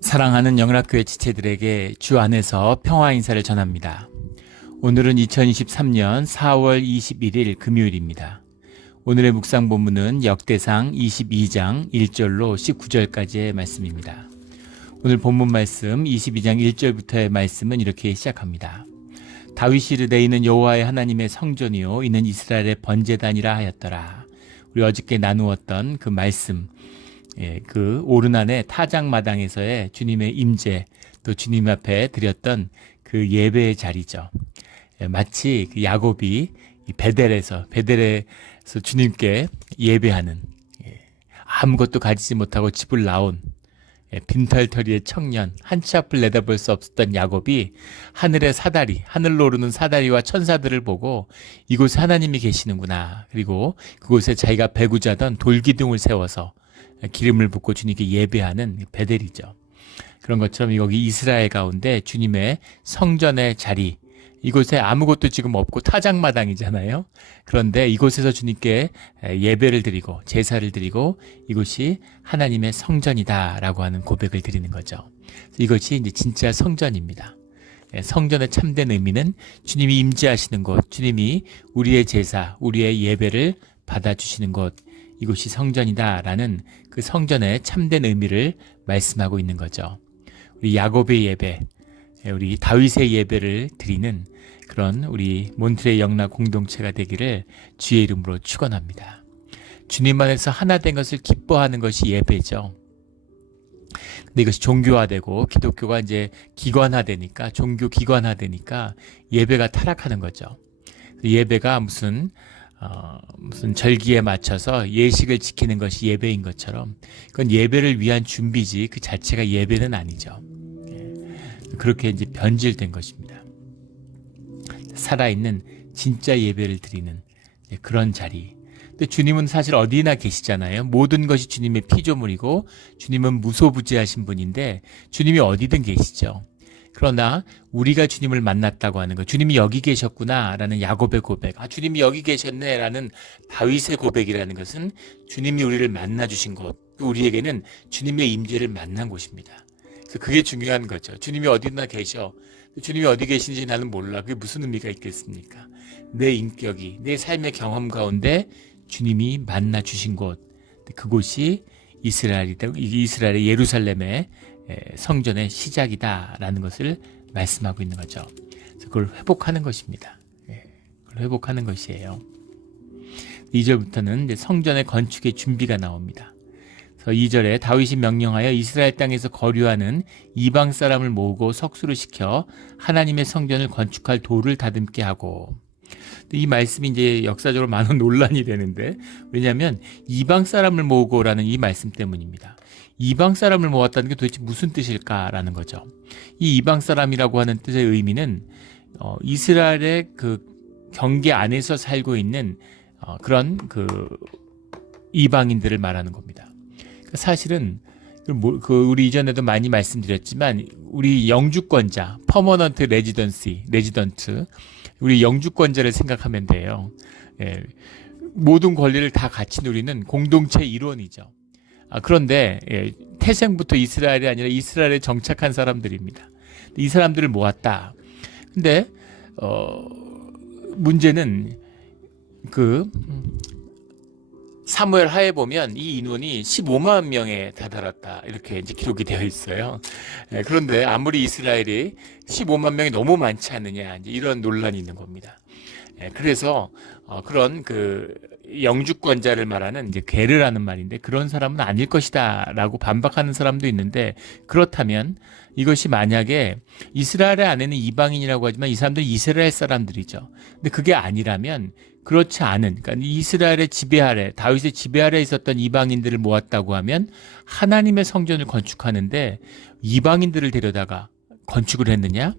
사랑하는 영락교회 지체들에게 주 안에서 평화 인사를 전합니다. 오늘은 2023년 4월 21일 금요일입니다. 오늘의 묵상 본문은 역대상 22장 1절로 19절까지의 말씀입니다. 오늘 본문 말씀 22장 1절부터의 말씀은 이렇게 시작합니다. 다윗이 이르되 이는 여호와의 하나님의 성전이요 이는 이스라엘의 번제단이라 하였더라. 우리 어저께 나누었던 그 말씀, 그 오르난의 타작마당에서의 주님의 임재, 또 주님 앞에 드렸던 그 예배의 자리죠. 마치 그 야곱이 베델에서 주님께 예배하는, 아무것도 가지지 못하고 집을 나온 빈털터리의 청년, 한치 앞을 내다볼 수 없었던 야곱이 하늘의 사다리, 하늘로 오르는 사다리와 천사들을 보고 이곳에 하나님이 계시는구나. 그리고 그곳에 자기가 배구자던 돌기둥을 세워서 기름을 붓고 주님께 예배하는 베델이죠. 그런 것처럼 여기 이스라엘 가운데 주님의 성전의 자리, 이곳에 아무것도 지금 없고 타작마당이잖아요. 그런데 이곳에서 주님께 예배를 드리고 제사를 드리고 이곳이 하나님의 성전이다라고 하는 고백을 드리는 거죠. 이것이 이제 진짜 성전입니다. 성전의 참된 의미는 주님이 임재하시는 곳, 주님이 우리의 제사, 우리의 예배를 받아주시는 곳, 이곳이 성전이다라는 그 성전의 참된 의미를 말씀하고 있는 거죠. 우리 야곱의 예배, 우리 다윗의 예배를 드리는 그런 우리 몬트레 영락 공동체가 되기를 주의 이름으로 축원합니다. 주님 안에서 하나 된 것을 기뻐하는 것이 예배죠. 근데 이것이 종교화되고 기독교가 이제 기관화되니까, 종교 기관화되니까 예배가 타락하는 거죠. 예배가 무슨 절기에 맞춰서 예식을 지키는 것이 예배인 것처럼 그건 예배를 위한 준비지 그 자체가 예배는 아니죠. 그렇게 이제 변질된 것입니다. 살아있는 진짜 예배를 드리는 그런 자리. 근데 주님은 사실 어디나 계시잖아요. 모든 것이 주님의 피조물이고 주님은 무소부재하신 분인데 주님이 어디든 계시죠. 그러나 우리가 주님을 만났다고 하는 것, 주님이 여기 계셨구나라는 야곱의 고백, 주님이 여기 계셨네라는 다윗의 고백이라는 것은 주님이 우리를 만나주신 곳, 우리에게는 주님의 임재를 만난 곳입니다. 그래서 그게 중요한 거죠. 주님이 어디나 계셔. 주님이 어디 계신지 나는 몰라. 그게 무슨 의미가 있겠습니까? 내 인격이, 내 삶의 경험 가운데 주님이 만나주신 곳, 그곳이 이스라엘의 예루살렘의 성전의 시작이다라는 것을 말씀하고 있는 거죠. 그래서 그걸 회복하는 것입니다. 그걸 회복하는 것이에요. 2절부터는 이제 성전의 건축의 준비가 나옵니다. 그래서 2절에 다윗이 명령하여 이스라엘 땅에서 거류하는 이방 사람을 모으고 석수를 시켜 하나님의 성전을 건축할 돌을 다듬게 하고, 이 말씀이 이제 역사적으로 많은 논란이 되는데, 왜냐하면 이방 사람을 모으고라는 이 말씀 때문입니다. 이방 사람을 모았다는 게 도대체 무슨 뜻일까라는 거죠. 이 이방 사람이라고 하는 뜻의 의미는 이스라엘의 그 경계 안에서 살고 있는 그런 그 이방인들을 말하는 겁니다. 사실은 우리 이전에도 많이 말씀드렸지만 우리 영주권자, 퍼머넌트 레지던트, 우리 영주권자를 생각하면 돼요. 모든 권리를 다 같이 누리는 공동체 일원이죠. 그런데 태생부터 이스라엘이 아니라 이스라엘에 정착한 사람들입니다. 이 사람들을 모았다. 근데 문제는 사무엘 하에 보면 이 인원이 15만 명에 다다랐다, 이렇게 이제 기록이 되어 있어요. 그런데 아무리 이스라엘이 15만 명이 너무 많지 않느냐, 이제 이런 논란이 있는 겁니다. 그래서 그런 그 영주권자를 말하는 이제 게르라는 말인데, 그런 사람은 아닐 것이다라고 반박하는 사람도 있는데, 그렇다면 이것이 만약에 이스라엘 안에는 이방인이라고 하지만 이 사람들은 이스라엘 사람들이죠. 근데 그게 아니라면, 그렇지 않은, 그러니까 이스라엘의 지배 아래, 다윗의 지배 아래 있었던 이방인들을 모았다고 하면 하나님의 성전을 건축하는데 이방인들을 데려다가 건축을 했느냐?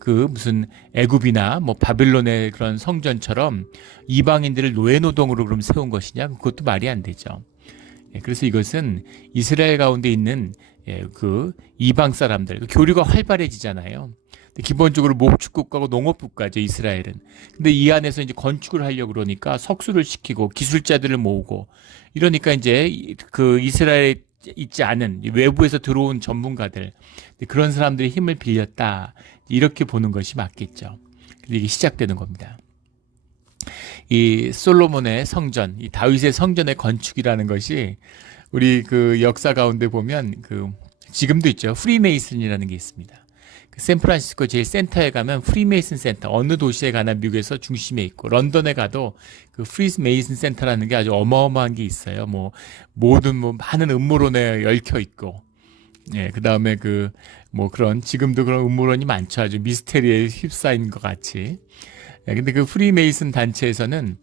그 무슨 애굽이나 뭐 바빌론의 그런 성전처럼 이방인들을 노예노동으로 그럼 세운 것이냐? 그것도 말이 안 되죠. 그래서 이것은 이스라엘 가운데 있는 그 이방 사람들, 교류가 활발해지잖아요. 기본적으로 목축국가고 농업국가죠, 이스라엘은. 근데 이 안에서 이제 건축을 하려고 그러니까 석수를 시키고 기술자들을 모으고, 이러니까 이제 그 이스라엘의 있지 않은 외부에서 들어온 전문가들, 그런 사람들의 힘을 빌렸다, 이렇게 보는 것이 맞겠죠. 이게 시작되는 겁니다. 이 솔로몬의 성전, 이 다윗의 성전의 건축이라는 것이 우리 그 역사 가운데 보면 지금도 있죠. 프리메이슨이라는 게 있습니다. 샌프란시스코 제일 센터에 가면 프리메이슨 센터, 어느 도시에 가나 미국에서 중심에 있고, 런던에 가도 그 프리메이슨 센터라는 게 아주 어마어마한 게 있어요. 모든 많은 음모론에 얽혀 있고, 예, 그 다음에 그런 지금도 그런 음모론이 많죠. 아주 미스테리에 휩싸인 것 같이. 예, 근데 그 프리메이슨 단체에서는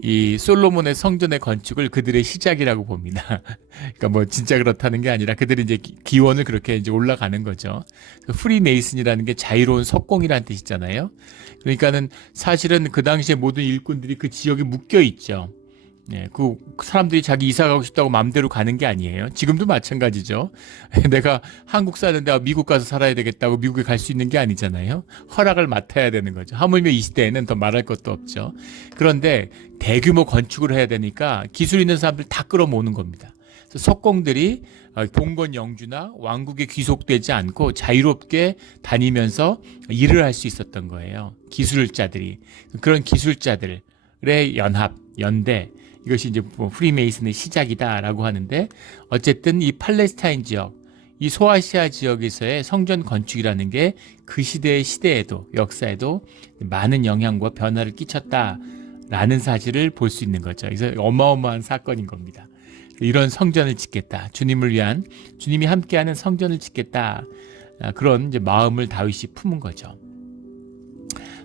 이 솔로몬의 성전의 건축을 그들의 시작이라고 봅니다. 그러니까 진짜 그렇다는 게 아니라 그들이 이제 기원을 그렇게 이제 올라가는 거죠. 프리메이슨이라는 게 자유로운 석공이라는 뜻이잖아요. 그러니까는 사실은 그 당시에 모든 일꾼들이 그 지역에 묶여 있죠. 예, 그 사람들이 자기 이사 가고 싶다고 마음대로 가는 게 아니에요. 지금도 마찬가지죠. 내가 한국 사는데 미국 가서 살아야 되겠다고 미국에 갈 수 있는 게 아니잖아요. 허락을 맡아야 되는 거죠. 하물며 이 시대에는 더 말할 것도 없죠. 그런데 대규모 건축을 해야 되니까 기술 있는 사람들 다 끌어모으는 겁니다. 그래서 석공들이 봉건 영주나 왕국에 귀속되지 않고 자유롭게 다니면서 일을 할 수 있었던 거예요. 기술자들이. 그런 기술자들의 연합, 연대, 이것이 이제 프리메이슨의 시작이다라고 하는데, 어쨌든 이 팔레스타인 지역, 이 소아시아 지역에서의 성전 건축이라는 게 그 시대에도 역사에도 많은 영향과 변화를 끼쳤다라는 사실을 볼 수 있는 거죠. 그래서 어마어마한 사건인 겁니다. 이런 성전을 짓겠다, 주님을 위한, 주님이 함께하는 성전을 짓겠다, 그런 이제 마음을 다윗이 품은 거죠.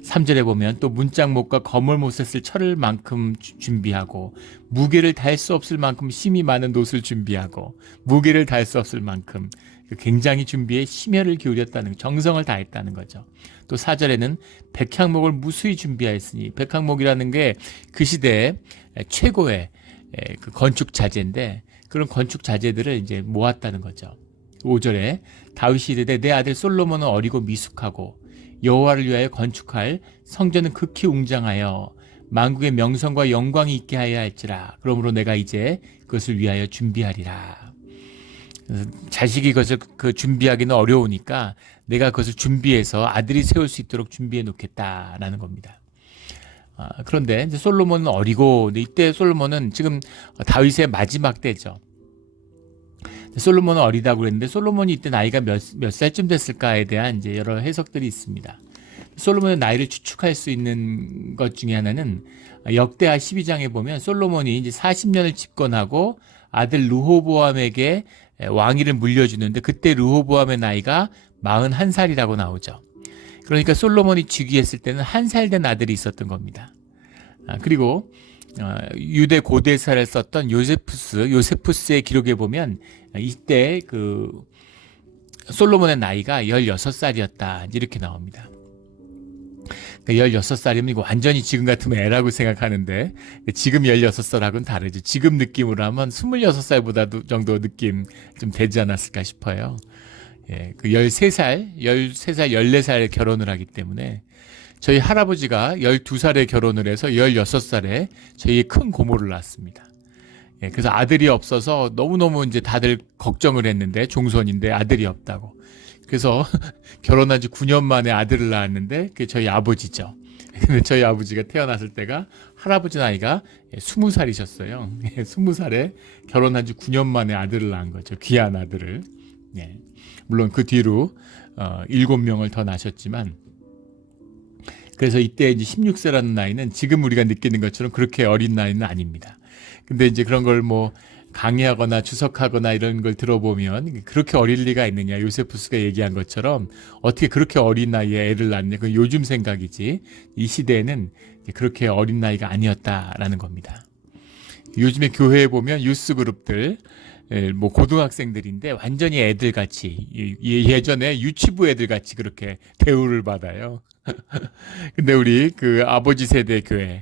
3절에 보면 또 문짝목과 거물못에 쓸 철을 만큼 준비하고, 무게를 달 수 없을 만큼 심이 많은 놋을 준비하고, 무게를 달 수 없을 만큼 굉장히 준비에 심혈을 기울였다는, 정성을 다했다는 거죠. 또 4절에는 백향목을 무수히 준비하였으니, 백향목이라는 게 그 시대의 최고의 그 건축 자재인데, 그런 건축 자재들을 이제 모았다는 거죠. 5절에 다윗이 이르되 내 아들 솔로몬은 어리고 미숙하고 여호와를 위하여 건축할 성전은 극히 웅장하여 만국의 명성과 영광이 있게 하여야 할지라. 그러므로 내가 이제 그것을 위하여 준비하리라. 자식이 그것을 준비하기는 어려우니까 내가 그것을 준비해서 아들이 세울 수 있도록 준비해 놓겠다라는 겁니다. 그런데 이제 솔로몬은 어리고, 이때 솔로몬은 지금 다윗의 마지막 때죠. 솔로몬은 어리다고 그랬는데, 솔로몬이 이때 나이가 몇 살쯤 됐을까에 대한 이제 여러 해석들이 있습니다. 솔로몬의 나이를 추측할 수 있는 것 중에 하나는 역대하 12장에 보면 솔로몬이 이제 40년을 집권하고 아들 르호보암에게 왕위를 물려주는데, 그때 르호보암의 나이가 41살이라고 나오죠. 그러니까 솔로몬이 즉위했을 때는 1살 된 아들이 있었던 겁니다. 그리고 유대 고대사를 썼던 요세푸스의 기록에 보면 이때 솔로몬의 나이가 16살이었다, 이렇게 나옵니다. 16살이면 이거 완전히 지금 같으면 애라고 생각하는데, 지금 16살하고는 다르죠. 지금 느낌으로 하면 26살보다도 정도 느낌 좀 되지 않았을까 싶어요. 예, 13살, 14살 결혼을 하기 때문에, 저희 할아버지가 12살에 결혼을 해서 16살에 저희의 큰 고모를 낳았습니다. 예, 그래서 아들이 없어서 너무너무 이제 다들 걱정을 했는데, 종손인데 아들이 없다고. 그래서 결혼한 지 9년 만에 아들을 낳았는데, 그게 저희 아버지죠. 근데 저희 아버지가 태어났을 때가 할아버지 나이가 20살이셨어요. 20살에 결혼한 지 9년 만에 아들을 낳은 거죠. 귀한 아들을. 예. 물론 그 뒤로 7명을 더 낳으셨지만, 그래서 이때 이제 16세라는 나이는 지금 우리가 느끼는 것처럼 그렇게 어린 나이는 아닙니다. 근데 이제 그런 걸 강의하거나 주석하거나 이런 걸 들어보면, 그렇게 어릴 리가 있느냐, 요세푸스가 얘기한 것처럼 어떻게 그렇게 어린 나이에 애를 낳느냐, 그건 요즘 생각이지 이 시대에는 그렇게 어린 나이가 아니었다라는 겁니다. 요즘에 교회에 보면 유스 그룹들, 고등학생들인데 완전히 애들같이, 예전에 유치부 애들같이 그렇게 대우를 받아요. 근데 우리 아버지 세대 교회,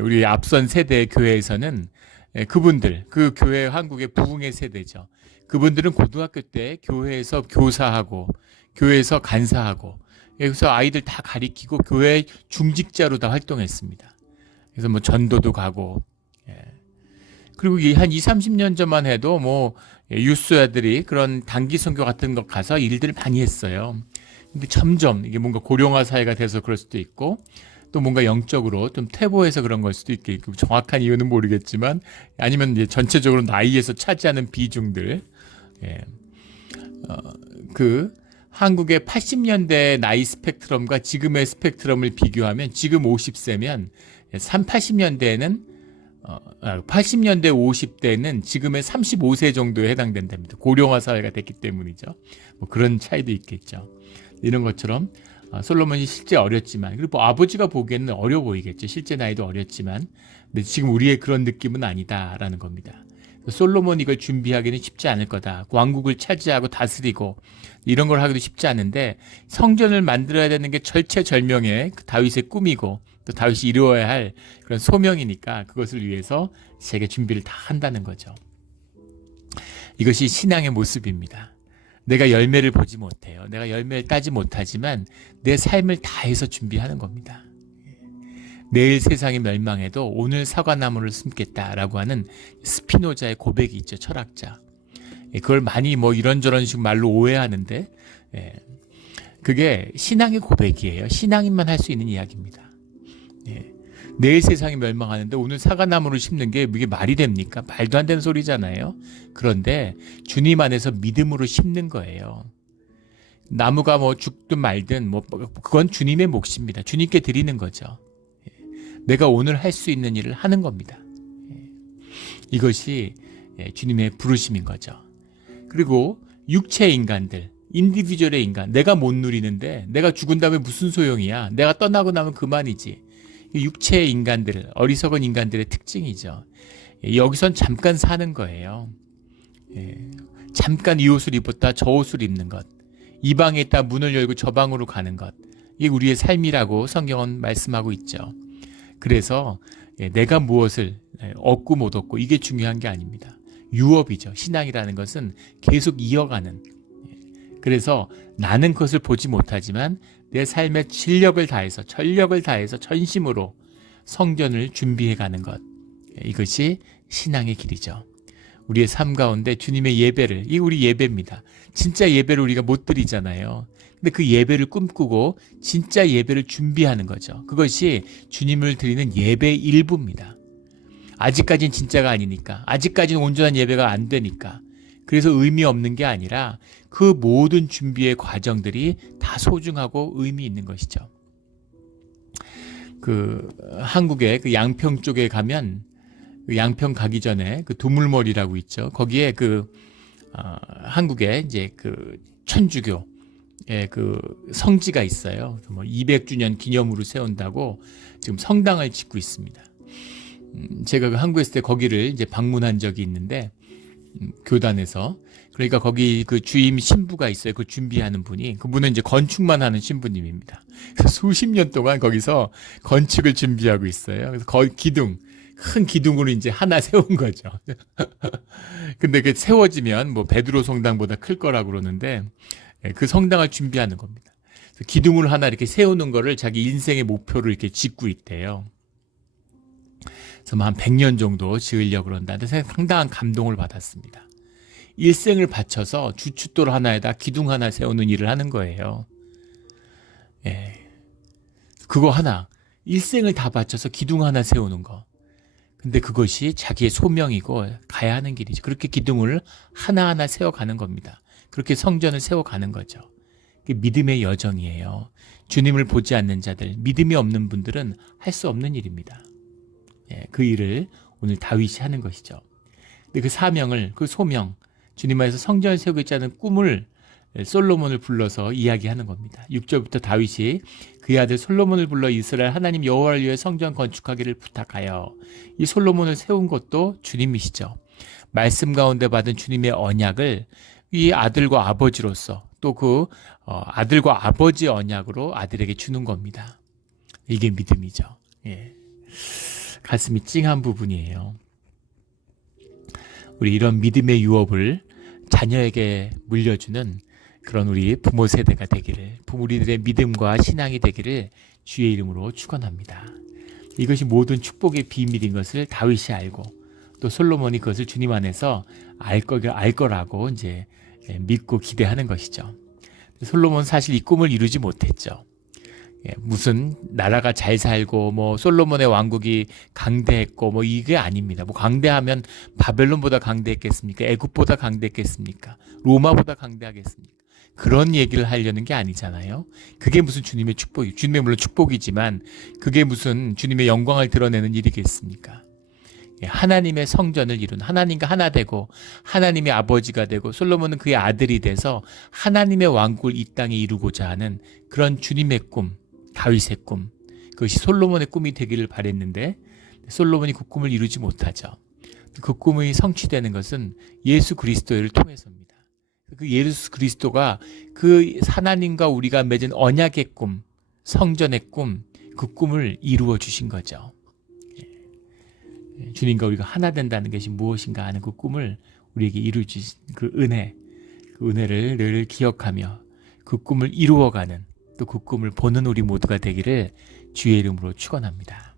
우리 앞선 세대의 교회에서는 그분들, 그 교회 한국의 부흥의 세대죠. 그분들은 고등학교 때 교회에서 교사하고 교회에서 간사하고, 여기서 아이들 다 가리키고 교회 중직자로 다 활동했습니다. 그래서 전도도 가고, 그리고 한 20, 30년 전만 해도 유수야들이 그런 단기 선교 같은 것 가서 일들을 많이 했어요. 근데 점점 이게 뭔가 고령화 사회가 돼서 그럴 수도 있고 또 뭔가 영적으로 좀 퇴보해서 그런 걸 수도 있고 정확한 이유는 모르겠지만 아니면 이제 전체적으로 나이에서 차지하는 비중들 그 한국의 80년대 나이 스펙트럼과 지금의 스펙트럼을 비교하면 지금 50세면 80년대에는 80년대 50대는 지금의 35세 정도에 해당된답니다. 고령화 사회가 됐기 때문이죠. 뭐 그런 차이도 있겠죠. 이런 것처럼 솔로몬이 실제 어렸지만 그리고 뭐 아버지가 보기에는 어려 보이겠죠. 실제 나이도 어렸지만 근데 지금 우리의 그런 느낌은 아니다라는 겁니다. 솔로몬이 이걸 준비하기는 쉽지 않을 거다. 왕국을 차지하고 다스리고 이런 걸 하기도 쉽지 않은데 성전을 만들어야 되는 게 절체절명의 그 다윗의 꿈이고 또 다윗이 이루어야 할 그런 소명이니까 그것을 위해서 제게 준비를 다 한다는 거죠. 이것이 신앙의 모습입니다. 내가 열매를 보지 못해요. 내가 열매를 따지 못하지만 내 삶을 다해서 준비하는 겁니다. 내일 세상이 멸망해도 오늘 사과나무를 심겠다라고 하는 스피노자의 고백이 있죠. 철학자. 그걸 많이 뭐 이런저런 식 말로 오해하는데 그게 신앙의 고백이에요. 신앙인만 할 수 있는 이야기입니다. 내일 세상이 멸망하는데 오늘 사과나무를 심는 게 이게 말이 됩니까? 말도 안 되는 소리잖아요. 그런데 주님 안에서 믿음으로 심는 거예요. 나무가 뭐 죽든 말든 뭐 그건 주님의 몫입니다. 주님께 드리는 거죠. 내가 오늘 할 수 있는 일을 하는 겁니다. 이것이 주님의 부르심인 거죠. 그리고 육체 인간들, 인디비주얼의 인간, 내가 못 누리는데 내가 죽은 다음에 무슨 소용이야? 내가 떠나고 나면 그만이지. 육체의 인간들, 어리석은 인간들의 특징이죠. 여기선 잠깐 사는 거예요. 잠깐 이 옷을 입었다 저 옷을 입는 것. 이 방에 있다 문을 열고 저 방으로 가는 것. 이게 우리의 삶이라고 성경은 말씀하고 있죠. 그래서 내가 무엇을 얻고 못 얻고 이게 중요한 게 아닙니다. 유업이죠. 신앙이라는 것은 계속 이어가는. 그래서 나는 그것을 보지 못하지만 내 삶의 진력을 다해서 전력을 다해서 전심으로 성전을 준비해가는 것. 이것이 신앙의 길이죠. 우리의 삶 가운데 주님의 예배를, 이게 우리 예배입니다. 진짜 예배를 우리가 못 드리잖아요. 근데 그 예배를 꿈꾸고 진짜 예배를 준비하는 거죠. 그것이 주님을 드리는 예배의 일부입니다. 아직까지는 진짜가 아니니까. 아직까지는 온전한 예배가 안 되니까. 그래서 의미 없는 게 아니라 그 모든 준비의 과정들이 다 소중하고 의미 있는 것이죠. 그 한국의 그 양평 쪽에 가면 그 양평 가기 전에 그 두물머리라고 있죠. 거기에 한국의 이제 그 천주교 그 성지가 있어요. 뭐 200주년 기념으로 세운다고 지금 성당을 짓고 있습니다. 제가 그 한국에 있을 때 거기를 이제 방문한 적이 있는데 교단에서 그러니까 거기 그 주임 신부가 있어요. 그 준비하는 분이 그분은 이제 건축만 하는 신부님입니다. 그래서 수십 년 동안 거기서 건축을 준비하고 있어요. 그래서 거의 큰 기둥으로 이제 하나 세운 거죠. 근데 그 세워지면 뭐 베드로 성당보다 클 거라고 그러는데 그 성당을 준비하는 겁니다. 그래서 기둥을 하나 이렇게 세우는 거를 자기 인생의 목표로 이렇게 짓고 있대요. 그래서 한 100년 정도 지으려고 그런다는데 상당한 감동을 받았습니다. 일생을 바쳐서 주춧돌 하나에다 기둥 하나 세우는 일을 하는 거예요. 그거 하나, 일생을 다 바쳐서 기둥 하나 세우는 거. 근데 그것이 자기의 소명이고 가야 하는 길이죠. 그렇게 기둥을 하나하나 세워가는 겁니다. 그렇게 성전을 세워가는 거죠. 그게 믿음의 여정이에요. 주님을 보지 않는 자들, 믿음이 없는 분들은 할 수 없는 일입니다. 그 일을 오늘 다윗이 하는 것이죠. 근데 그 사명을, 그 소명, 주님 안에서 성전을 세우고 있자는 꿈을 솔로몬을 불러서 이야기하는 겁니다. 6절부터 다윗이 그의 아들 솔로몬을 불러 이스라엘 하나님 여호와를 위해 성전 건축하기를 부탁하여 이 솔로몬을 세운 것도 주님이시죠. 말씀 가운데 받은 주님의 언약을 이 아들과 아버지로서 또 그 아들과 아버지의 언약으로 아들에게 주는 겁니다. 이게 믿음이죠. 가슴이 찡한 부분이에요. 우리 이런 믿음의 유업을 자녀에게 물려주는 그런 우리 부모 세대가 되기를, 우리들의 믿음과 신앙이 되기를 주의 이름으로 축원합니다. 이것이 모든 축복의 비밀인 것을 다윗이 알고 또 솔로몬이 그것을 주님 안에서 알 거라고 이제 믿고 기대하는 것이죠. 솔로몬은 사실 이 꿈을 이루지 못했죠. 무슨 나라가 잘 살고 뭐 솔로몬의 왕국이 강대했고 뭐 이게 아닙니다. 뭐 강대하면 바벨론보다 강대했겠습니까? 애굽보다 강대했겠습니까? 로마보다 강대하겠습니까? 그런 얘기를 하려는 게 아니잖아요. 그게 무슨 주님의 축복이, 주님의 물론 축복이지만 그게 무슨 주님의 영광을 드러내는 일이겠습니까? 하나님의 성전을 이룬, 하나님과 하나 되고 하나님의 아버지가 되고 솔로몬은 그의 아들이 돼서 하나님의 왕국을 이 땅에 이루고자 하는 그런 주님의 꿈, 다윗의 꿈, 그것이 솔로몬의 꿈이 되기를 바랬는데 솔로몬이 그 꿈을 이루지 못하죠. 그 꿈이 성취되는 것은 예수 그리스도를 통해서입니다. 그 예수 그리스도가 그 하나님과 우리가 맺은 언약의 꿈, 성전의 꿈, 그 꿈을 이루어 주신 거죠. 주님과 우리가 하나 된다는 것이 무엇인가 하는 그 꿈을 우리에게 이루어 주신 그 은혜를 늘 기억하며 그 꿈을 이루어가는, 또 그 꿈을 보는 우리 모두가 되기를 주의 이름으로 축원합니다.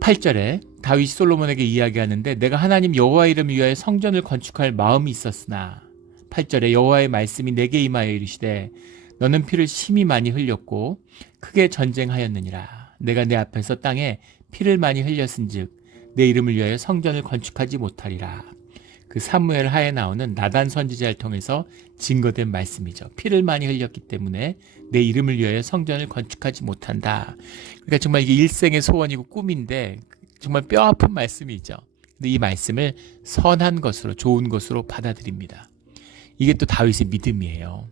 8절에 다윗이 솔로몬에게 이야기하는데 내가 하나님 여호와 이름을 위하여 성전을 건축할 마음이 있었으나 8절에 여호와의 말씀이 내게 임하여 이르시되 너는 피를 심히 많이 흘렸고 크게 전쟁하였느니라. 내가 내 앞에서 땅에 피를 많이 흘렸은즉 내 이름을 위하여 성전을 건축하지 못하리라. 그 사무엘 하에 나오는 나단 선지자를 통해서 증거된 말씀이죠. 피를 많이 흘렸기 때문에 내 이름을 위하여 성전을 건축하지 못한다. 그러니까 정말 이게 일생의 소원이고 꿈인데 정말 뼈아픈 말씀이죠. 근데 이 말씀을 선한 것으로, 좋은 것으로 받아들입니다. 이게 또 다윗의 믿음이에요.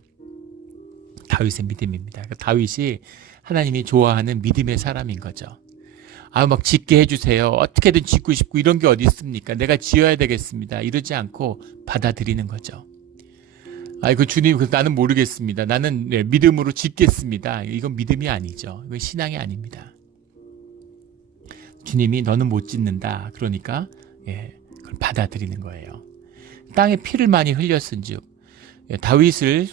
다윗의 믿음입니다. 그러니까 다윗이 하나님이 좋아하는 믿음의 사람인 거죠. 막 짓게 해주세요. 어떻게든 짓고 싶고 이런 게 어디 있습니까? 내가 지어야 되겠습니다. 이러지 않고 받아들이는 거죠. 그 주님, 나는 모르겠습니다. 나는 믿음으로 짓겠습니다. 이건 믿음이 아니죠. 이건 신앙이 아닙니다. 주님이 너는 못 짓는다. 그러니까 그걸 받아들이는 거예요. 땅에 피를 많이 흘렸은즉 다윗을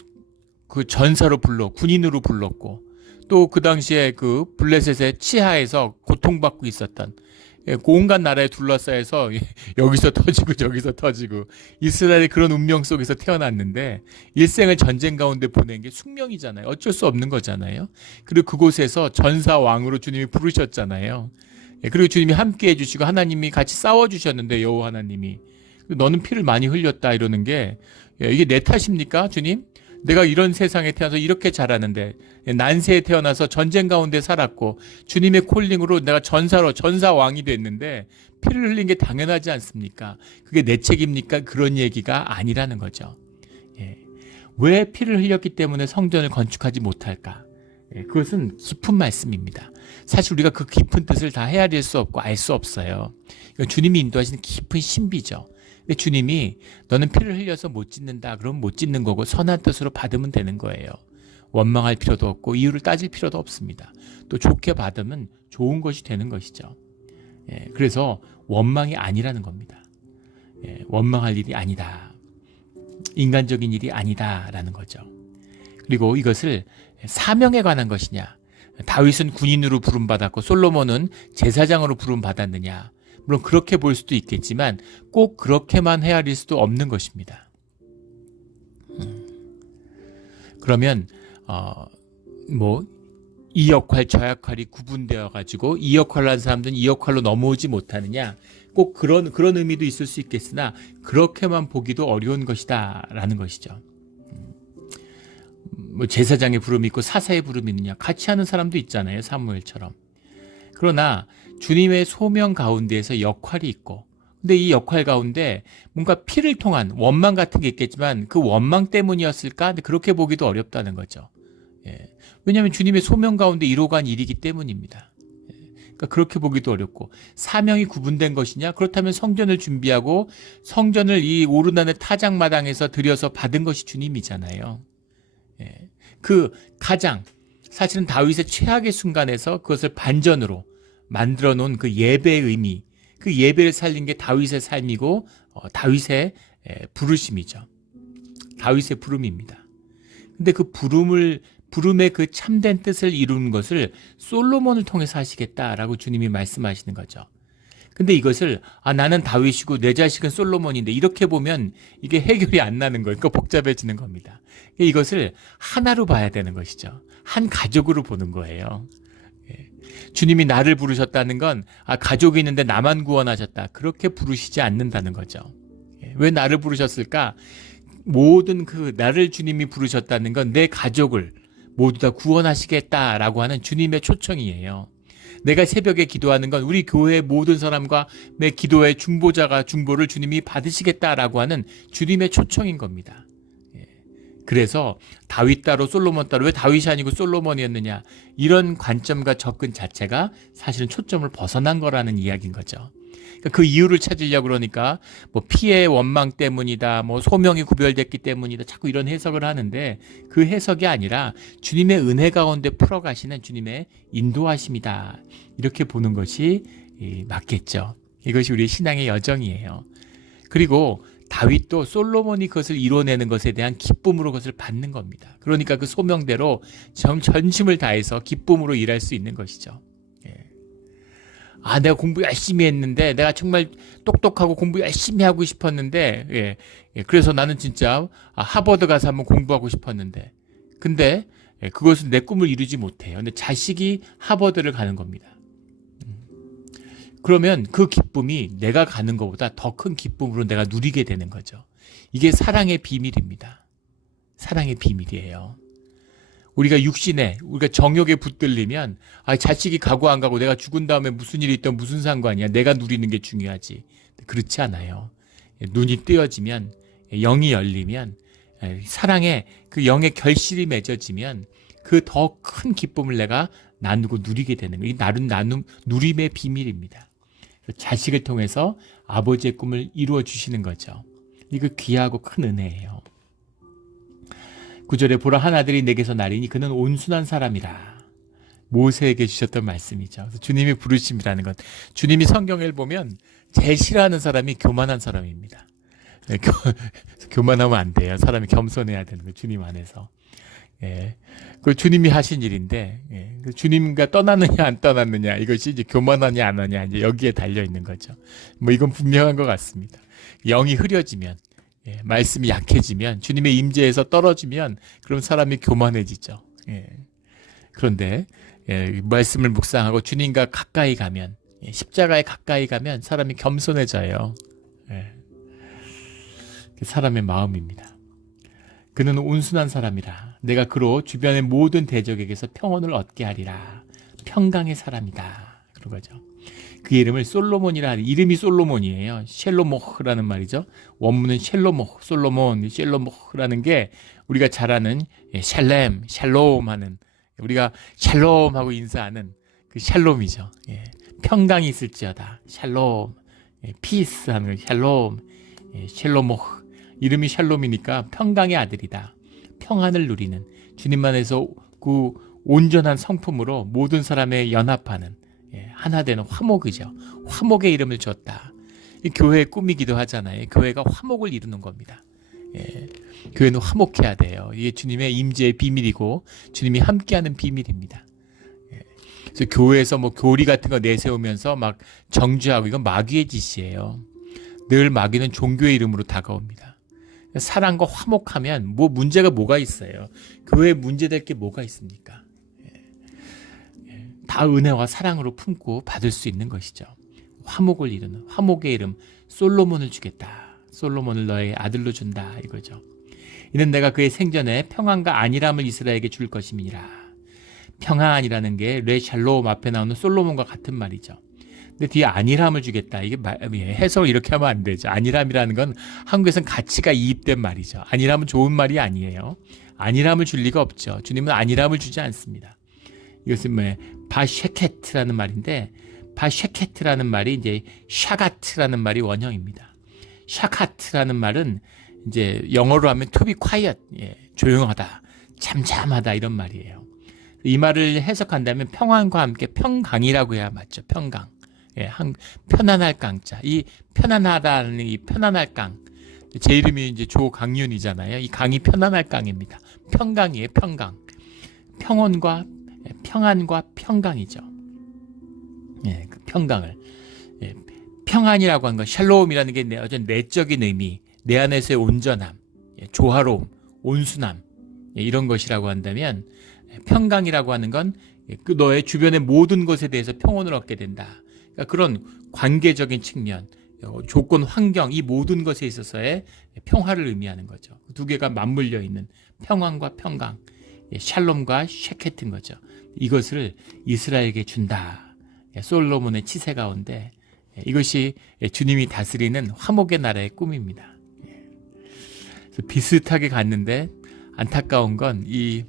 그 전사로 군인으로 불렀고 또 그 당시에 그 블레셋의 치하에서 고통받고 있었던 온갖 나라에 둘러싸여서 여기서 터지고 저기서 터지고 이스라엘의 그런 운명 속에서 태어났는데 일생을 전쟁 가운데 보낸 게 숙명이잖아요. 어쩔 수 없는 거잖아요. 그리고 그곳에서 전사 왕으로 주님이 부르셨잖아요. 그리고 주님이 함께 해주시고 하나님이 같이 싸워주셨는데 여호와 하나님이 너는 피를 많이 흘렸다 이러는 게 이게 내 탓입니까 주님? 내가 이런 세상에 태어나서 이렇게 자라는데 난세에 태어나서 전쟁 가운데 살았고 주님의 콜링으로 내가 전사 왕이 됐는데 피를 흘린 게 당연하지 않습니까? 그게 내 책입니까? 그런 얘기가 아니라는 거죠. 왜 피를 흘렸기 때문에 성전을 건축하지 못할까? 그것은 깊은 말씀입니다. 사실 우리가 그 깊은 뜻을 다 헤아릴 수 없고 알 수 없어요. 이건 주님이 인도하시는 깊은 신비죠. 근데 주님이 너는 피를 흘려서 못 짓는다. 그럼 못 짓는 거고 선한 뜻으로 받으면 되는 거예요. 원망할 필요도 없고 이유를 따질 필요도 없습니다. 또 좋게 받으면 좋은 것이 되는 것이죠. 그래서 원망이 아니라는 겁니다. 원망할 일이 아니다. 인간적인 일이 아니다라는 거죠. 그리고 이것을 사명에 관한 것이냐. 다윗은 군인으로 부름받았고 솔로몬은 제사장으로 부름받았느냐. 물론 그렇게 볼 수도 있겠지만 꼭 그렇게만 헤아릴 수도 없는 것입니다. 그러면 이 역할 저 역할이 구분되어 가지고 이 역할을 하는 사람들은 이 역할로 넘어오지 못하느냐, 꼭 그런 의미도 있을 수 있겠으나 그렇게만 보기도 어려운 것이다 라는 것이죠. 제사장의 부름이 있고 사사의 부름이 있느냐, 같이 하는 사람도 있잖아요. 사무엘처럼. 그러나 주님의 소명 가운데에서 역할이 있고, 근데 이 역할 가운데 뭔가 피를 통한 원망 같은 게 있겠지만 그 원망 때문이었을까? 근데 그렇게 보기도 어렵다는 거죠. 왜냐하면 주님의 소명 가운데 이루어간 일이기 때문입니다. 그러니까 그렇게 보기도 어렵고, 사명이 구분된 것이냐? 그렇다면 성전을 준비하고 성전을 이 오르나는 타작마당에서 들여서 받은 것이 주님이잖아요. 그 가장 사실은 다윗의 최악의 순간에서 그것을 반전으로 만들어 놓은 그 예배의 의미, 그 예배를 살린 게 다윗의 삶이고 다윗의 부르심이죠. 다윗의 부름입니다. 근데 그 부름의 그 참된 뜻을 이루는 것을 솔로몬을 통해서 하시겠다라고 주님이 말씀하시는 거죠. 근데 이것을 나는 다윗이고 내 자식은 솔로몬인데 이렇게 보면 이게 해결이 안 나는 거예요. 그러니까 복잡해지는 겁니다. 이것을 하나로 봐야 되는 것이죠. 한 가족으로 보는 거예요. 주님이 나를 부르셨다는 건 가족이 있는데 나만 구원하셨다. 그렇게 부르시지 않는다는 거죠. 왜 나를 부르셨을까? 모든 나를 주님이 부르셨다는 건 내 가족을 모두 다 구원하시겠다라고 하는 주님의 초청이에요. 내가 새벽에 기도하는 건 우리 교회의 모든 사람과 내 기도의 중보를 주님이 받으시겠다라고 하는 주님의 초청인 겁니다. 그래서 다윗 따로 솔로몬 따로 왜 다윗이 아니고 솔로몬이었느냐 이런 관점과 접근 자체가 사실은 초점을 벗어난 거라는 이야기인 거죠. 그 이유를 찾으려고 그러니까 뭐 피해의 원망 때문이다, 뭐 소명이 구별됐기 때문이다, 자꾸 이런 해석을 하는데 그 해석이 아니라 주님의 은혜 가운데 풀어가시는 주님의 인도하심이다. 이렇게 보는 것이 맞겠죠. 이것이 우리의 신앙의 여정이에요. 그리고 다윗도 솔로몬이 그것을 이뤄내는 것에 대한 기쁨으로 그것을 받는 겁니다. 그러니까 그 소명대로 전심을 다해서 기쁨으로 일할 수 있는 것이죠. 내가 공부 열심히 했는데 내가 정말 똑똑하고 공부 열심히 하고 싶었는데 그래서 나는 진짜 하버드 가서 한번 공부하고 싶었는데 근데 그것은 내 꿈을 이루지 못해요. 근데 자식이 하버드를 가는 겁니다. 그러면 그 기쁨이 내가 가는 것보다 더 큰 기쁨으로 내가 누리게 되는 거죠. 이게 사랑의 비밀입니다. 사랑의 비밀이에요. 우리가 우리가 정욕에 붙들리면 자식이 가고 안 가고 내가 죽은 다음에 무슨 일이 있든 무슨 상관이야. 내가 누리는 게 중요하지. 그렇지 않아요. 눈이 뜨여지면 영이 열리면 사랑의 그 영의 결실이 맺어지면 그 더 큰 기쁨을 내가 나누고 누리게 되는 거예요. 이 나눔 누림의 비밀입니다. 자식을 통해서 아버지의 꿈을 이루어 주시는 거죠. 이거 귀하고 큰 은혜예요. 9절에 보라 한 아들이 내게서 나리니 그는 온순한 사람이라. 모세에게 주셨던 말씀이죠. 그래서 주님이 부르심이라는 건 주님이 성경을 보면 제일 싫어하는 사람이 교만한 사람입니다. 교만하면 안 돼요. 사람이 겸손해야 되는 거예요. 주님 안에서. 그 주님이 하신 일인데 주님과 떠났느냐 안 떠났느냐 이것이 이제 교만하냐 안 하냐 이제 여기에 달려 있는 거죠. 뭐 이건 분명한 것 같습니다. 영이 흐려지면 말씀이 약해지면 주님의 임재에서 떨어지면 그럼 사람이 교만해지죠. 그런데 말씀을 묵상하고 주님과 가까이 가면 십자가에 가까이 가면 사람이 겸손해져요. 사람의 마음입니다. 그는 온순한 사람이라 내가 그로 주변의 모든 대적에게서 평온을 얻게 하리라. 평강의 사람이다. 그런 거죠. 그 이름을 솔로몬이라 하니 이름이 솔로몬이에요. 셸로모흐라는 말이죠. 원문은 셸로모흐, 솔로몬, 셸로모흐라는 게 우리가 잘 아는 샬렘, 샬롬 하는 우리가 샬롬 하고 인사하는 그 샬롬이죠. 평강이 있을지어다. 샬롬, 피스 하는 거 샬롬, 셸로모흐. 이름이 샬롬이니까 평강의 아들이다. 평안을 누리는 주님만에서 그 온전한 성품으로 모든 사람의 연합하는 하나 되는 화목이죠. 화목의 이름을 줬다. 이 교회의 꿈이기도 하잖아요. 교회가 화목을 이루는 겁니다. 교회는 화목해야 돼요. 이게 주님의 임재의 비밀이고 주님이 함께하는 비밀입니다. 그래서 교회에서 뭐 교리 같은 거 내세우면서 막 정죄하고 이건 마귀의 짓이에요. 늘 마귀는 종교의 이름으로 다가옵니다. 사랑과 화목하면 뭐 문제가 뭐가 있어요? 교회에 문제될 게 뭐가 있습니까? 다 은혜와 사랑으로 품고 받을 수 있는 것이죠. 화목을 이루는 화목의 이름 솔로몬을 주겠다. 솔로몬을 너의 아들로 준다 이거죠. 이는 내가 그의 생전에 평안과 안일함을 이스라엘에게 줄 것임이니라. 평안이라는 게 레샬롬 앞에 나오는 솔로몬과 같은 말이죠. 근데 뒤에 안일함을 주겠다. 이게 해석을 이렇게 하면 안 되죠. 안일함이라는 건 한국에서는 가치가 이입된 말이죠. 안일함은 좋은 말이 아니에요. 안일함을 줄 리가 없죠. 주님은 안일함을 주지 않습니다. 이것은 바쉐케트라는 말인데 바쉐케트라는 말이 이제 샤가트라는 말이 원형입니다. 샤카트라는 말은 이제 영어로 하면 to be quiet, 조용하다, 잠잠하다 이런 말이에요. 이 말을 해석한다면 평안과 함께 평강이라고 해야 맞죠. 평강. 편안할 강자. 이 편안하다는 이 편안할 강. 제 이름이 이제 조강윤이잖아요. 이 강이 편안할 강입니다. 평강이에요. 평강. 평안과 평강이죠. 그 평강을 평안이라고 하는 건 샬롬이라는 게 어떤 내적인 의미, 내 안에서의 온전함, 조화로움, 온순함 이런 것이라고 한다면 평강이라고 하는 건 그 너의 주변의 모든 것에 대해서 평온을 얻게 된다. 그러니까 그런 관계적인 측면, 조건, 환경 이 모든 것에 있어서의 평화를 의미하는 거죠. 두 개가 맞물려 있는 평안과 평강, 샬롬과 쉐케트인 거죠. 이것을 이스라엘에게 준다. 솔로몬의 치세 가운데 이것이 주님이 다스리는 화목의 나라의 꿈입니다. 그래서 비슷하게 갔는데 안타까운 건 이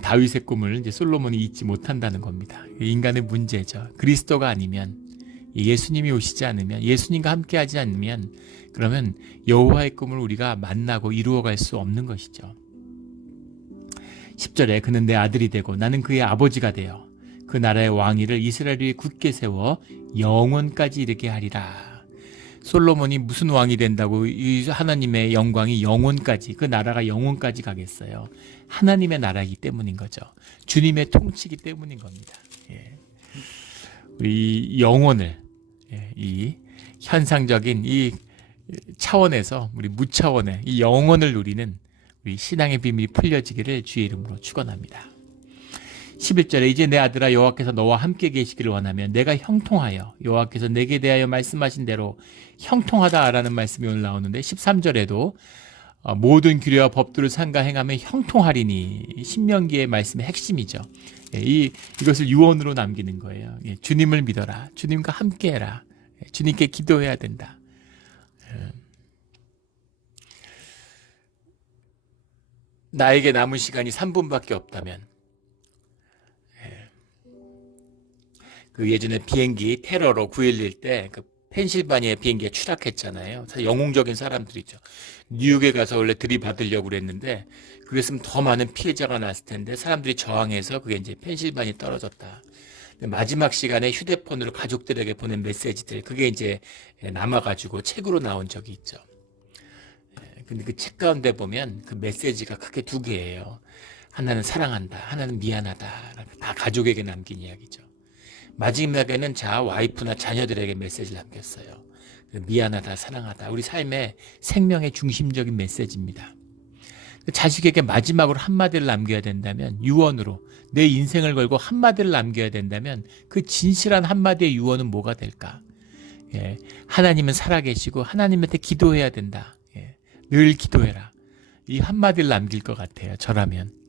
다윗의 꿈을 이제 솔로몬이 잊지 못한다는 겁니다. 인간의 문제죠. 그리스도가 아니면, 예수님이 오시지 않으면, 예수님과 함께하지 않으면 그러면 여호와의 꿈을 우리가 만나고 이루어갈 수 없는 것이죠. 10절에 그는 내 아들이 되고 나는 그의 아버지가 되어 그 나라의 왕위를 이스라엘 위에 굳게 세워 영원까지 이르게 하리라. 솔로몬이 무슨 왕이 된다고 이 하나님의 영광이 영원까지, 그 나라가 영원까지 가겠어요. 하나님의 나라이기 때문인 거죠. 주님의 통치이기 때문인 겁니다. 우리 영혼을 이 현상적인 이 차원에서 우리 무차원의 이 영혼을 누리는 우리 신앙의 비밀이 풀려지기를 주의 이름으로 축원합니다. 11절에 이제 내 아들아 여호와께서 너와 함께 계시기를 원하면 내가 형통하여 여호와께서 내게 대하여 말씀하신 대로 형통하다라는 말씀이 오늘 나오는데 13절에도 모든 규례와 법도를 삼가 행하면 형통하리니 신명기의 말씀의 핵심이죠. 이것을 유언으로 남기는 거예요. 주님을 믿어라. 주님과 함께해라. 주님께 기도해야 된다. 나에게 남은 시간이 3분밖에 없다면 그 예전에 비행기 테러로 9.11 때 그 펜실바니아 비행기가 추락했잖아요. 영웅적인 사람들이죠. 뉴욕에 가서 원래 들이받으려고 그랬는데 그랬으면 더 많은 피해자가 났을 텐데 사람들이 저항해서 그게 이제 펜실바니아에 떨어졌다. 마지막 시간에 휴대폰으로 가족들에게 보낸 메시지들 그게 이제 남아가지고 책으로 나온 적이 있죠. 근데 그 책 가운데 보면 그 메시지가 크게 두 개예요. 하나는 사랑한다, 하나는 미안하다. 다 가족에게 남긴 이야기죠. 마지막에는 와이프나 자녀들에게 메시지를 남겼어요. 미안하다, 사랑하다. 우리 삶의 생명의 중심적인 메시지입니다. 자식에게 마지막으로 한마디를 남겨야 된다면 유언으로 내 인생을 걸고 한마디를 남겨야 된다면 그 진실한 한마디의 유언은 뭐가 될까? 하나님은 살아계시고 하나님한테 기도해야 된다. 늘 기도해라. 이 한마디를 남길 것 같아요. 저라면.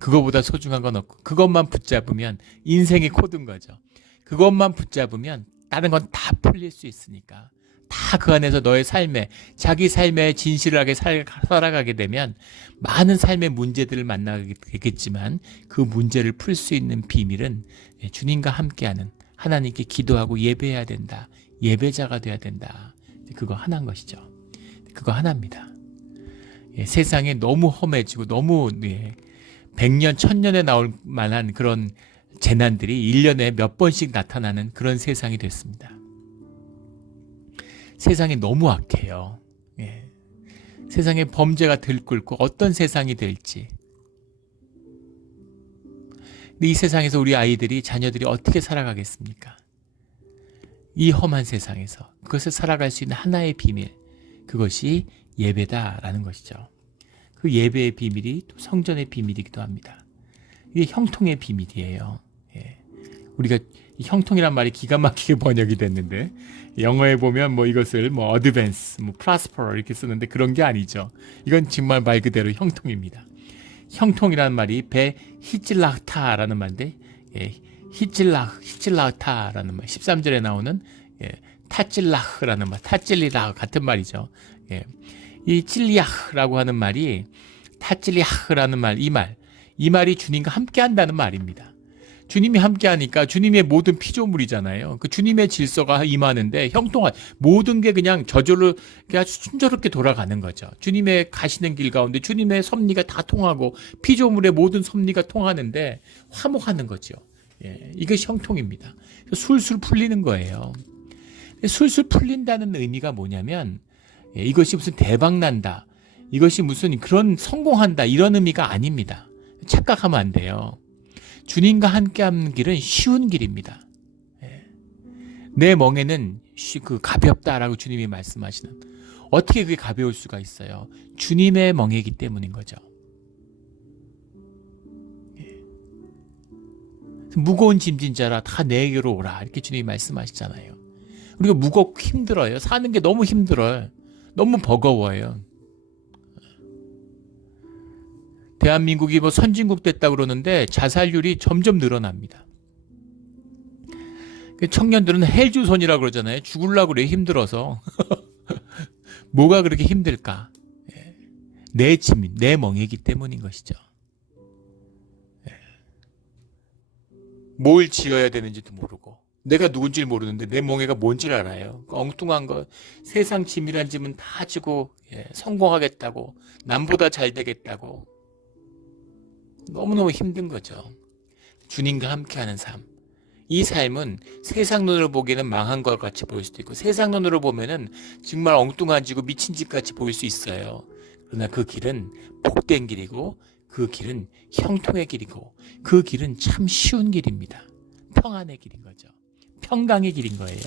그거보다 소중한 건 없고 그것만 붙잡으면 인생이 코드인 거죠. 그것만 붙잡으면 다른 건 다 풀릴 수 있으니까 다 그 안에서 너의 삶에 자기 삶에 진실하게 살아가게 되면 많은 삶의 문제들을 만나게 되겠지만 그 문제를 풀 수 있는 비밀은 주님과 함께하는 하나님께 기도하고 예배해야 된다. 예배자가 돼야 된다. 그거 하나인 것이죠. 그거 하나입니다. 세상이 너무 험해지고 너무 100년, 1000년에 나올 만한 그런 재난들이 1년에 몇 번씩 나타나는 그런 세상이 됐습니다. 세상이 너무 악해요. 세상에 범죄가 들끓고 어떤 세상이 될지. 근데 이 세상에서 우리 아이들이, 자녀들이 어떻게 살아가겠습니까? 이 험한 세상에서 그것을 살아갈 수 있는 하나의 비밀, 그것이 예배다라는 것이죠. 그 예배의 비밀이 또 성전의 비밀이기도 합니다. 이게 형통의 비밀이에요. 우리가 형통이란 말이 기가 막히게 번역이 됐는데 영어에 보면 이것을 어드밴스, 프라스퍼러 이렇게 쓰는데 그런 게 아니죠. 이건 정말 말 그대로 형통입니다. 형통이라는 말이 배 히찔라타라는 말인데 히찔라타라는 말, 13절에 나오는 타찔라흐라는 말, 타찔리라 같은 말이죠. 이 찔리야흐라고 하는 말이 타찔리야흐라는 말, 이 말이 주님과 함께한다는 말입니다. 주님이 함께하니까 주님의 모든 피조물이잖아요. 그 주님의 질서가 임하는데 형통한 모든 게 그냥 저절로 아주 순조롭게 돌아가는 거죠. 주님의 가시는 길 가운데 주님의 섭리가 다 통하고 피조물의 모든 섭리가 통하는데 화목하는 거죠. 이것이 형통입니다. 술술 풀리는 거예요. 술술 풀린다는 의미가 뭐냐면 이것이 무슨 대박 난다, 이것이 무슨 그런 성공한다 이런 의미가 아닙니다. 착각하면 안 돼요. 주님과 함께하는 길은 쉬운 길입니다. 내 멍에는 그 가볍다라고 주님이 말씀하시는, 어떻게 그게 가벼울 수가 있어요? 주님의 멍에이기 때문인 거죠. 무거운 짐진 자라 다 내게로 오라, 이렇게 주님이 말씀하시잖아요. 우리가 무겁고 힘들어요. 사는 게 너무 힘들어요. 너무 버거워요. 대한민국이 뭐 선진국 됐다 그러는데 자살률이 점점 늘어납니다. 청년들은 헬주선이라고 그러잖아요. 죽으려고 그래, 힘들어서. 뭐가 그렇게 힘들까? 내 짐, 내 멍에이기 때문인 것이죠. 뭘 지어야 되는지도 모르고, 내가 누군지 모르는데 내 멍에가 뭔지를 알아요. 엉뚱한 거, 세상 짐이란 짐은 다 지고 성공하겠다고, 남보다 잘 되겠다고. 너무너무 힘든 거죠. 주님과 함께하는 삶. 이 삶은 세상 눈으로 보기에는 망한 것 같이 보일 수도 있고, 세상 눈으로 보면은 정말 엉뚱한 지고 미친 짓 같이 보일 수 있어요. 그러나 그 길은 복된 길이고, 그 길은 형통의 길이고, 그 길은 참 쉬운 길입니다. 평안의 길인 거죠. 평강의 길인 거예요.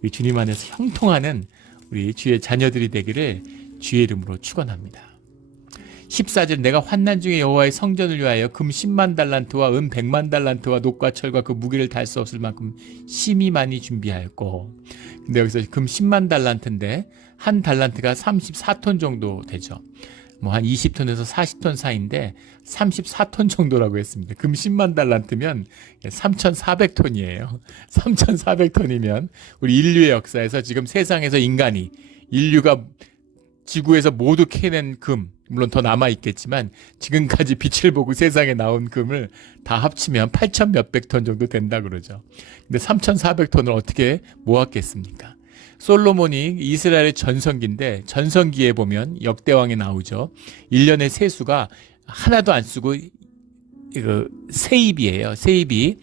우리 주님 안에서 형통하는 우리 주의 자녀들이 되기를 주의 이름으로 축원합니다. 14절, 내가 환난 중에 여호와의 성전을 위하여 금 10만 달란트와 은 100만 달란트와 녹과 철과 그 무게를 달 수 없을 만큼 심히 많이 준비하였고. 근데 여기서 금 10만 달란트인데 한 달란트가 34톤 정도 되죠. 뭐 한 20톤에서 40톤 사이인데 34톤 정도라고 했습니다. 금 10만 달란트면 3,400톤이에요. 3,400톤이면 우리 인류의 역사에서 지금 세상에서 인류가 지구에서 모두 캐낸 금, 물론 더 남아있겠지만 지금까지 빛을 보고 세상에 나온 금을 다 합치면 8천 몇백 톤 정도 된다 그러죠. 근데 3,400톤을 어떻게 모았겠습니까? 솔로몬이 이스라엘의 전성기인데, 전성기에 보면 역대왕에 나오죠. 1년의 세수가 하나도 안 쓰고 세입이에요. 세입이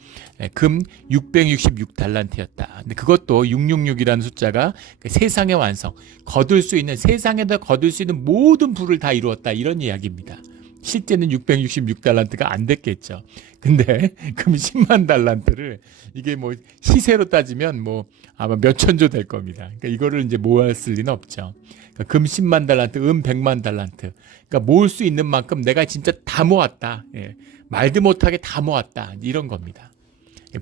금 666달란트였다. 근데 그것도 666이라는 숫자가 세상의 완성, 세상에다 거둘 수 있는 모든 부를 다 이루었다, 이런 이야기입니다. 실제는 666달란트가 안 됐겠죠. 근데 금 10만 달란트를, 이게 뭐 시세로 따지면 뭐 아마 몇천조 될 겁니다. 그러니까 이거를 이제 모았을 리는 없죠. 그러니까 금 10만 달란트, 은 100만 달란트. 그러니까 모을 수 있는 만큼 내가 진짜 다 모았다. 말도 못하게 다 모았다, 이런 겁니다.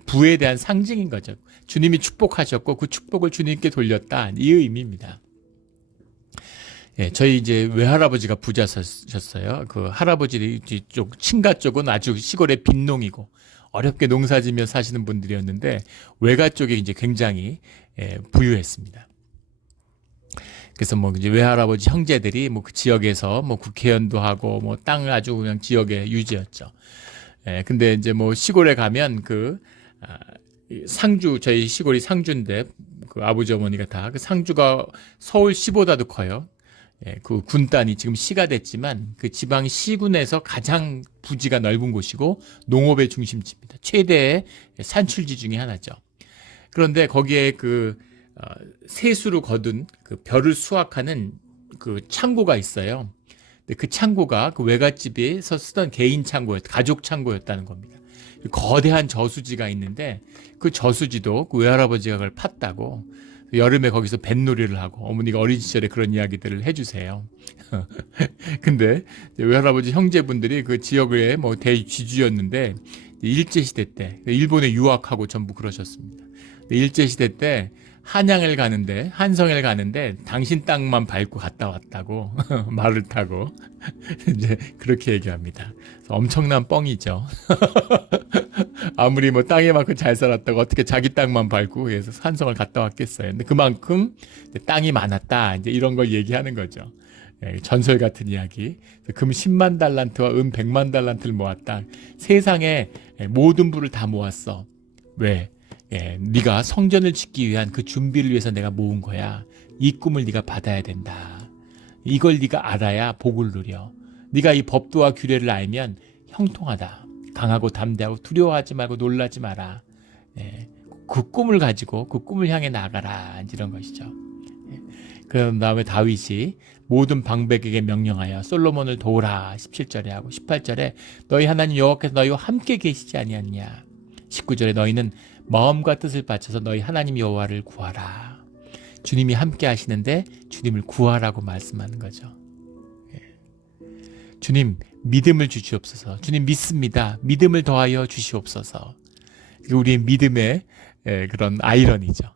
부에 대한 상징인 거죠. 주님이 축복하셨고 그 축복을 주님께 돌렸다, 이 의미입니다. 저희 이제 외할아버지가 부자셨어요. 그 할아버지 쪽, 친가 쪽은 아주 시골의 빈농이고 어렵게 농사지며 사시는 분들이었는데, 외가 쪽에 이제 굉장히 부유했습니다. 그래서 뭐 이제 외할아버지 형제들이 뭐 그 지역에서 뭐 국회의원도 하고 뭐 땅을 아주 그냥 지역의 유지였죠. 근데 이제 뭐 시골에 가면 상주, 저희 시골이 상주인데 그 아버지 어머니가 다 그 상주가 서울시보다도 커요. 그 군단이 지금 시가 됐지만 그 지방 시군에서 가장 부지가 넓은 곳이고 농업의 중심지입니다. 최대의 산출지 중에 하나죠. 그런데 거기에 세수로 거둔 그 벼를 수확하는 그 창고가 있어요. 근데 그 창고가 그 외갓집에서 쓰던 개인 가족 창고였다는 겁니다. 거대한 저수지가 있는데 그 저수지도 그 외할아버지가 그걸 팠다고, 여름에 거기서 뱃놀이를 하고, 어머니가 어린 시절에 그런 이야기들을 해주세요. 근데 외할아버지 형제분들이 그 지역의 뭐 대지주였는데, 일제시대 때 일본에 유학하고 전부 그러셨습니다. 일제시대 때 한성을 가는데 당신 땅만 밟고 갔다 왔다고 말을 타고 이제 그렇게 얘기합니다. 엄청난 뻥이죠. 아무리 뭐 땅에만큼 잘 살았다고 어떻게 자기 땅만 밟고 해서 한성을 갔다 왔겠어요. 근데 그만큼 땅이 많았다, 이제 이런 걸 얘기하는 거죠. 전설 같은 이야기. 금 10만 달란트와 은 100만 달란트를 모았다. 세상에 모든 부를 다 모았어. 왜? 네가 성전을 짓기 위한 그 준비를 위해서 내가 모은 거야. 이 꿈을 네가 받아야 된다. 이걸 네가 알아야 복을 누려. 네가 이 법도와 규례를 알면 형통하다. 강하고 담대하고 두려워하지 말고 놀라지 마라. 그 꿈을 가지고 그 꿈을 향해 나가라, 이런 것이죠. 그런 다음에 다윗이 모든 방백에게 명령하여 솔로몬을 도우라, 17절에 하고 18절에 너희 하나님 여호와께서 너희와 함께 계시지 아니하냐. 19절에 너희는 마음과 뜻을 바쳐서 너희 하나님 여호와를 구하라. 주님이 함께 하시는데 주님을 구하라고 말씀하는 거죠. 주님 믿음을 주시옵소서. 주님 믿습니다. 믿음을 더하여 주시옵소서. 우리의 믿음의 그런 아이러니죠.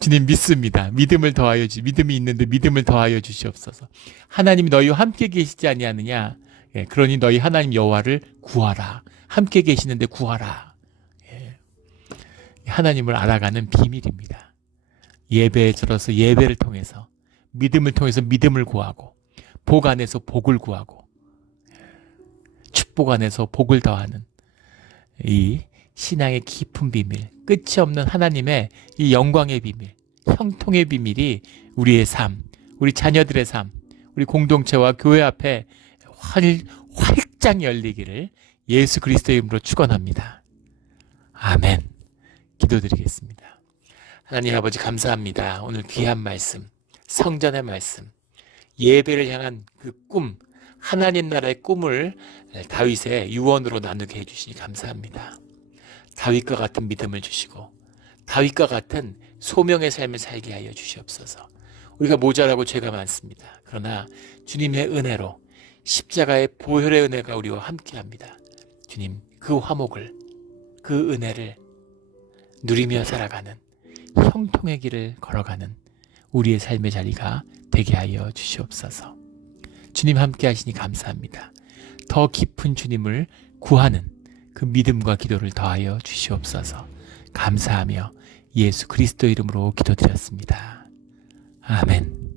주님 믿습니다. 믿음을 더하여 믿음이 있는데 믿음을 더하여 주시옵소서. 하나님이 너희와 함께 계시지 아니하느냐. 그러니 너희 하나님 여호와를 구하라. 함께 계시는데 구하라. 하나님을 알아가는 비밀입니다. 예배에 들어서 예배를 통해서 믿음을 통해서 믿음을 구하고 복 안에서 복을 구하고 축복 안에서 복을 더하는 이 신앙의 깊은 비밀, 끝이 없는 하나님의 이 영광의 비밀, 형통의 비밀이 우리의 삶, 우리 자녀들의 삶, 우리 공동체와 교회 앞에 활짝 열리기를 예수 그리스도의 이름으로 축원합니다. 아멘. 기도드리겠습니다. 하나님 아버지 감사합니다. 오늘 귀한 말씀, 성전의 말씀, 예배를 향한 그 꿈, 하나님 나라의 꿈을 다윗의 유언으로 나누게 해주시니 감사합니다. 다윗과 같은 믿음을 주시고 다윗과 같은 소명의 삶을 살게 하여 주시옵소서. 우리가 모자라고 죄가 많습니다. 그러나 주님의 은혜로 십자가의 보혈의 은혜가 우리와 함께합니다. 주님 그 화목을, 그 은혜를 누리며 살아가는 형통의 길을 걸어가는 우리의 삶의 자리가 되게 하여 주시옵소서. 주님 함께 하시니 감사합니다. 더 깊은 주님을 구하는 그 믿음과 기도를 더하여 주시옵소서. 감사하며 예수 그리스도 이름으로 기도드렸습니다. 아멘.